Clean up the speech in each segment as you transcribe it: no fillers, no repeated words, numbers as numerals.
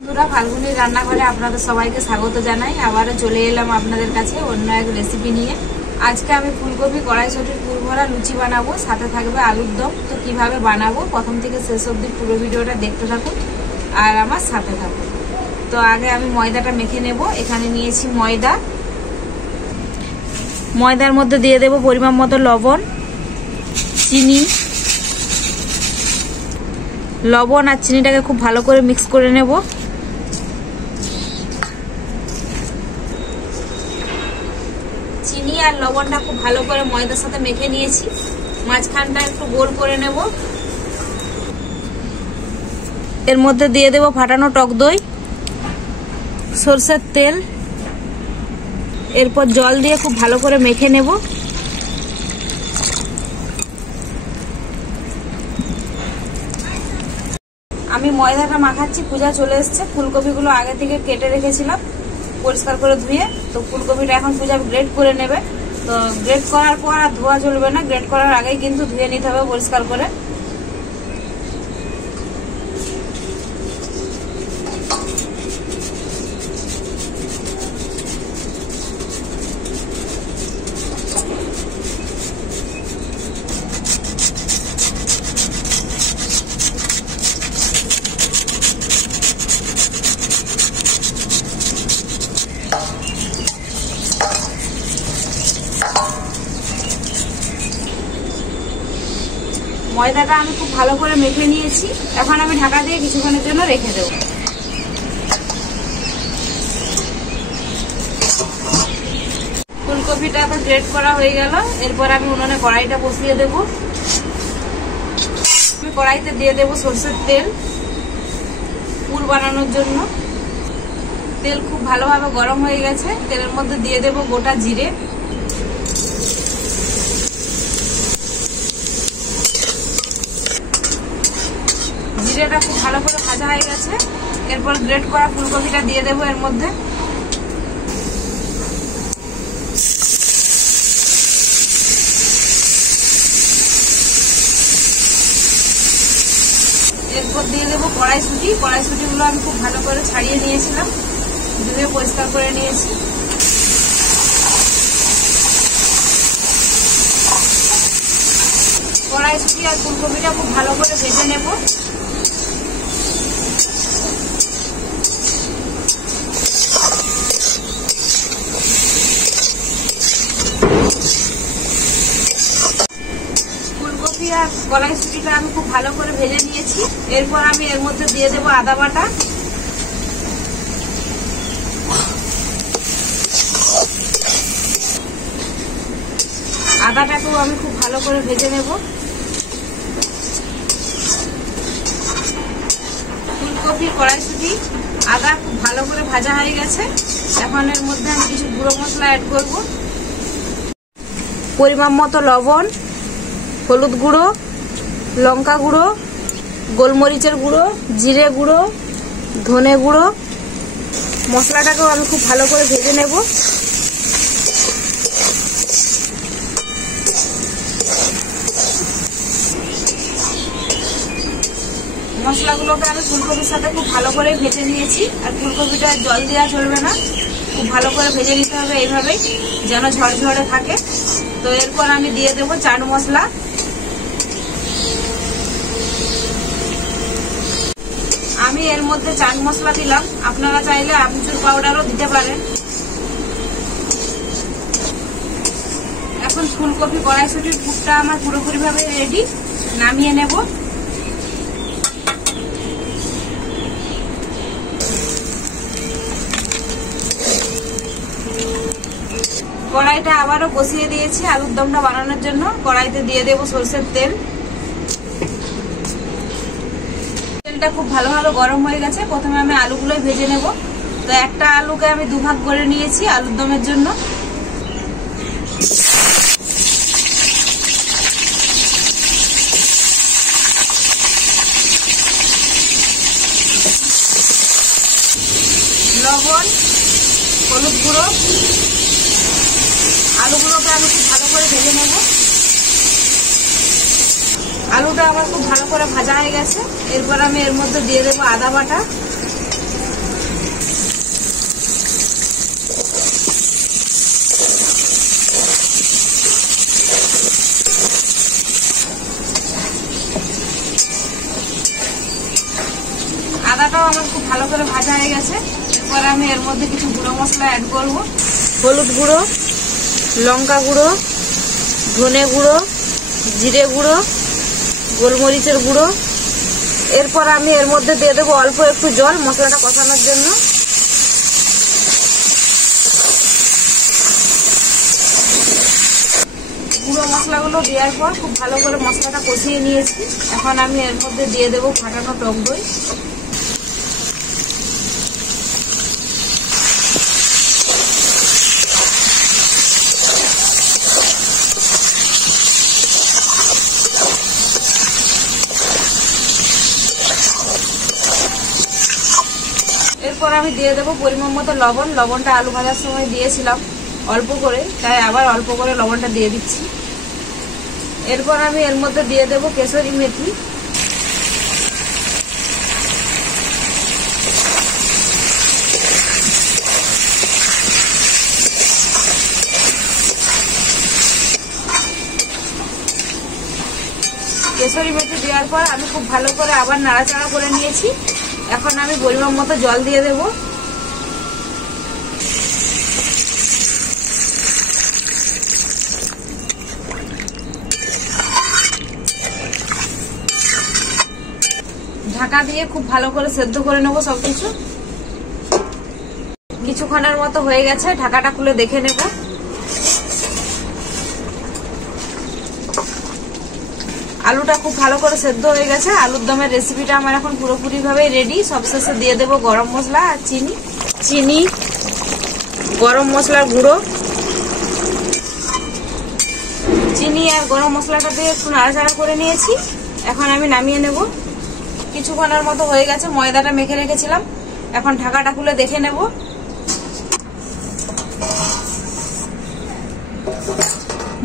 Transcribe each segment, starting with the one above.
বন্ধুরা, ফাল্গুনির রান্নাঘরে আপনাদের সবাইকে স্বাগত জানাই। আবারও চলে এলাম আপনাদের কাছে অন্য এক রেসিপি নিয়ে। আজকে আমি ফুলকপি কড়াইশুঁটির পুর ভরা লুচি বানাবো, সাথে থাকবে আলুর দম। তো কিভাবে বানাবো প্রথম থেকে শেষ অবধি পুরো ভিডিওটা দেখতে থাকুন আর আমার সাথে থাকুন। তো আগে আমি ময়দাটা মেখে নেব। এখানে নিয়েছি ময়দা। ময়দার মধ্যে দিয়ে দেব পরিমাণ মতো লবণ, চিনি। লবণ আর চিনিটাকে খুব ভালো করে মিক্স করে নেব। চিনি আর লবণটা খুব ভালো করে ময়দার সাথে মেখে নিয়েছি। মাঝখানটা একটু গোল করে নেব। এর মধ্যে দিয়ে দেব ফাটানো টক দই, সরষের তেল। এরপর জল দিয়ে খুব ভালো করে মেখে নেব। আমি ময়দাটা মাখাচ্ছি। পূজা চলে এসছে। ফুলকপিগুলো আগে থেকে কেটে রেখেছিলাম পরিষ্কার করে ধুয়ে। তো ফুলকপিটা এখন পূজা গ্রেট করে নেবে। তো গ্রেট করার পর আর ধোয়া চলবে না, গ্রেট করার আগেই কিন্তু ধুয়ে নিতে হবে পরিষ্কার করে। ময়দাটা আমি খুব ভালো করে মেখে নিয়েছি। এখন আমি ঢাকা দিয়ে কিছুক্ষণের জন্য রেখে দেব। ফুলকপিটা তো গ্রেট করা হয়ে গেল। এরপর আমি উনুনে কড়াইটা বসিয়ে দেব। আমি কড়াইতে দিয়ে দেব সরষের তেল পুর বানানোর জন্য। তেল খুব ভালোভাবে গরম হয়ে গেছে। তেলের মধ্যে দিয়ে দেব গোটা জিরে, জিরেটা খুব ভালো করে ভাজা হয়ে গেছে। এরপর গ্রেট করা ফুলকপিটা দিয়ে দেবো এর মধ্যে। এরপর দিয়ে দেবো কড়াইশুঁটি। কড়াইশুঁটিগুলো আমি খুব ভালো করে ছাড়িয়ে নিয়েছিলাম, ধুয়ে পরিষ্কার করে নিয়েছি। কড়াইশুঁটি আর ফুলকপিটা খুব ভালো করে ভেজে নেব। ফুলকপি আর কড়াইশুঁটিটা আমি খুব ভালো করে ভেজে নিয়েছি। এরপর আমি এর মধ্যে দিয়ে দেব আদা বাটা। আদাটাকেও আমি খুব ভালো করে ভেজে নেব। ফুলকপি, কড়াইশুঁটি, আদা খুব ভালো করে ভাজা হয়ে গেছে। এখন এর মধ্যে আমি কিছু গুঁড়ো মশলা অ্যাড করব। পরিমাণ মতো লবণ, হলুদ গুঁড়ো, লঙ্কা গুঁড়ো, গোলমরিচের গুঁড়ো, জিরে গুঁড়ো, ধনে গুঁড়ো। মশলাটাকেও আমি খুব ভালো করে ভেজে নেব। মশলাগুলোকে আমি ফুলকপির সাথে খুব ভালো করে ভেজে নিয়েছি। আর ফুলকপিটা জল দেওয়া চলবে না, খুব ভালো করে ভেজে নিতে হবে এইভাবেই, যেন ঝরঝরে থাকে। তো এরপর আমি দিয়ে দেব চাট মশলা। আমি এর মধ্যে চাট মশলা দিলাম, আপনারা চাইলে আমচুর পাউডারও দিতে পারেন। এখন ফুলকপি কড়াইশুঁটির পুরটা আমার পুরোপুরি ভাবে রেডি। নামিয়ে নেব। কড়াইটা আবারও বসিয়ে দিয়েছি আলুর দমটা বানানোর জন্য। কড়াইতে দিয়ে দেব সরষের তেল। তেলটা খুব ভালোভাবে গরম হয়ে গেছে। প্রথমে আমি আলুগুলোই ভেজে নেব। তো একটা আলুকে আমি দুভাগ করে নিয়েছি আলুর দমের জন্য। লবণ, হলুদ গুঁড়ো, আলুগুলোকে আমি খুব ভালো করে ভেজে নেব। আলুটা আমার খুব ভালো করে ভাজা হয়ে গেছে। এরপর আমি এর মধ্যে দিয়ে দেবো আদা বাটা। খুব ভালো করে ভাজা হয়ে গেছে। এরপর আমি এর মধ্যে কিছু গুঁড়ো মশলা অ্যাড করব। হলুদ গুঁড়ো, লঙ্কা গুঁড়ো, ধনে গুঁড়ো, জিরে গুঁড়ো, গোলমরিচের গুঁড়ো। এরপর আমি এর মধ্যে দিয়ে দেবো অল্প একটু জল মশলাটা কষানোর জন্য। গুঁড়ো মশলাগুলো দেওয়ার পর খুব ভালো করে মশলাটা কষিয়ে নিয়েছি। এখন আমি এর মধ্যে দিয়ে দেবো ফাটানো টক দই। এরপর আমি দিয়ে দেবো পরিমাণ মতো লবণ। লবণটা আলু ভাজার সময় দিয়েছিলাম অল্প করে, তাই আবার অল্প করে লবণটা দিয়ে দিচ্ছি। এরপর আমি এর মধ্যে দিয়ে দেবো কেশরি মেথি। কেশরি মেথি দেওয়ার পর আমি খুব ভালো করে আবার নাড়াচাড়া করে নিয়েছি। এখন আমি পরিমাণ মতো জল দিয়ে দেব। ঢাকা দিয়ে খুব ভালো করে সেদ্ধ করে নেব সবকিছু। কিছুক্ষণের মতো হয়ে গেছে, ঢাকাটা খুলে দেখে নেব। আলুটা খুব ভালো করে সেদ্ধ হয়ে গেছে। আলুর দমের রেসিপিটা আমার এখন পুরোপুরি ভাবে রেডি। সবশেষে দিয়ে দেবো গরম মশলা আর চিনি, গরম মশলার গুঁড়ো। চিনি আর গরম মশলাটা দিয়ে একটু নাড়াচাড়া করে নিয়েছি। এখন আমি নামিয়ে নেব। কিছুক্ষণের মতো হয়ে গেছে, ময়দাটা মেখে রেখেছিলাম। এখন ঢাকাটা খুলে দেখে নেব।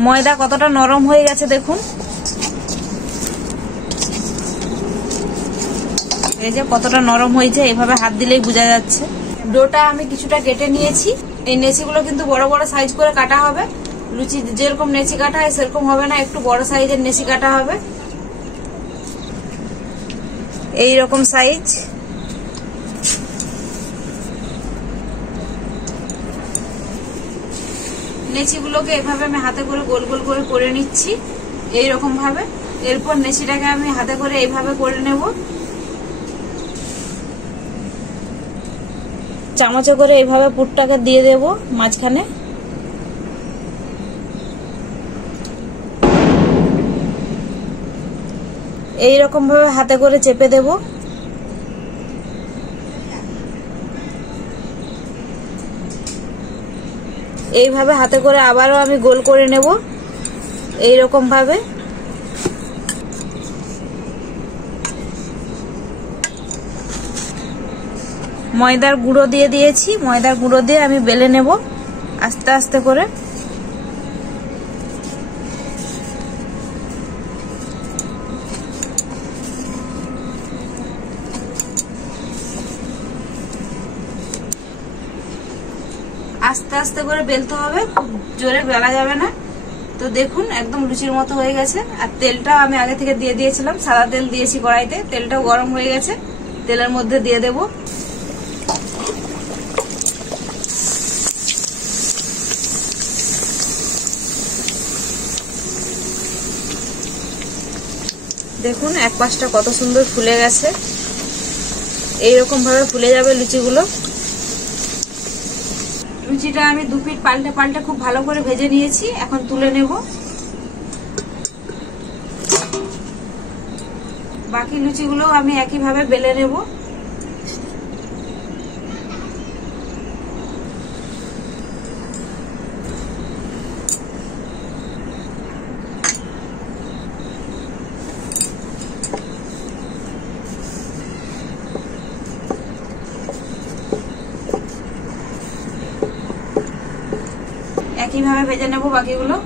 ময়দা কতটা নরম হয়ে গেছে দেখুন। এই যে কতটা নরম হয়েছে, এভাবে হাত দিলেই বোঝা যাচ্ছে। ডোটা আমি কিছুটা কেটে নিয়েছি। এই নেচিগুলো কিন্তু বড় বড় সাইজ করে কাটা হবে। লুচি যেরকম নেচি কাটা হয় সেরকম হবে না, একটু বড় সাইজের নেচি কাটা হবে। এই রকম সাইজ। নেচিগুলোকে এভাবে আমি হাতে করে গোল গোল করে নিচ্ছি এইরকম ভাবে। এরপর নেচিটাকে আমি হাতে করে এইভাবে করে নেব। চামচে করে এইভাবে পুরটাকে দিয়ে দেব মাঝখানে। এইরকম ভাবে হাতে করে চেপে দেব। এইভাবে হাতে করে আবারও আমি গোল করে নেব এইরকম ভাবে। ময়দার গুঁড়ো দিয়ে দিয়েছি। ময়দার গুঁড়ো দিয়ে আমি বেলে নেব আস্তে আস্তে করে। আস্তে আস্তে করে বেলতে হবে, খুব জোরে বেলা যাবে না। তো দেখুন একদম লুচির মতো হয়ে গেছে। আর তেলটাও আমি আগে থেকে দিয়ে দিয়েছিলাম, সাদা তেল দিয়েছি কড়াইতে। তেলটাও গরম হয়ে গেছে, তেলের মধ্যে দিয়ে দেব। দেখুন এক পাশটা কত সুন্দর ফুলে গেছে। এইরকম ভাবে ফুলে যাবে লুচিগুলো। লুচিটা আমি দু পিঠ পাল্টে পাল্টে খুব ভালো করে ভেজে নিয়েছি। এখন তুলে নেব। বাকি লুচিগুলো আমি একইভাবে বেলে নেব। একইভাবে ভেজে নেব বাকিগুলো।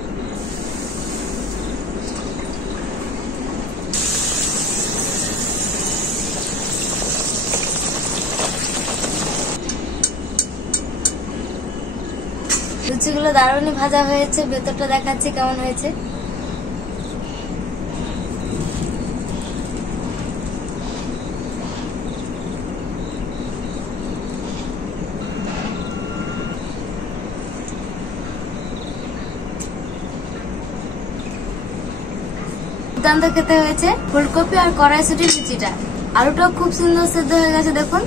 লুচিগুলো দারুণই ভাজা হয়েছে, ভেতরটা দেখাচ্ছি কেমন হয়েছে। দুর্দান্ত খেতে হয়েছে ফুলকপি আর কড়াইশুটির লুচিটা। আলুটাও খুব সুন্দর সেদ্ধ হয়ে গেছে দেখুন।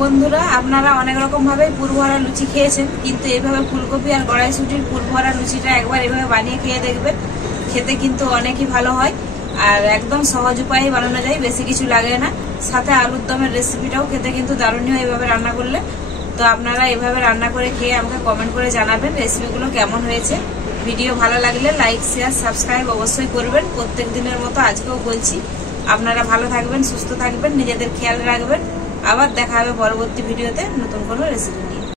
বন্ধুরা, আপনারা অনেক রকম ভাবে পুরভরা লুচি খেয়েছেন, কিন্তু এইভাবে ফুলকপি আর কড়াইশুটির পুরভরা লুচিটা একবার এভাবে বানিয়ে খেয়ে দেখবেন। খেতে কিন্তু অনেকই ভালো হয় আর একদম সহজ উপায়ে বানানো যায়, বেশি কিছু লাগে না। সাথে আলুর দমের রেসিপিটাও খেতে কিন্তু দারুণ হয় এইভাবে রান্না করলে। তো আপনারা এইভাবে রান্না করে খেয়ে আমাকে কমেন্ট করে জানাবেন রেসিপিগুলো কেমন হয়েছে। ভিডিও ভালো লাগলে লাইক, শেয়ার, সাবস্ক্রাইব অবশ্যই করবেন। প্রত্যেক দিনের মতো আজকেও বলছি, আপনারা ভালো থাকবেন, সুস্থ থাকবেন, নিজেদের খেয়াল রাখবেন। আবার দেখা হবে পরবর্তী ভিডিওতে নতুন কোনো রেসিপি নিয়ে।